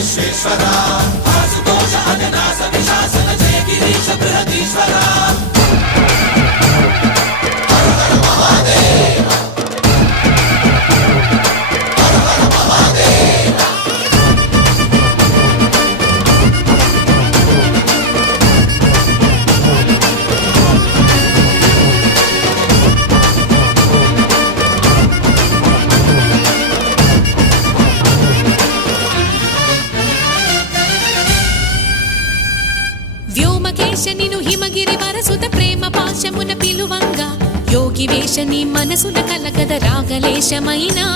విశ్వేశ్వర ఆశుతోష అజనాశ విశాసన జయ గిరీశ బృహదీశ్వర హర హర మహాదేవ హర హర మహాదేవ వ్యోమకేశనిను హిమగిరి వరసుత ప్రేమ పాశమున పిలువంగా యోగి వేషని మనసున కలకద రాగలేశమైనా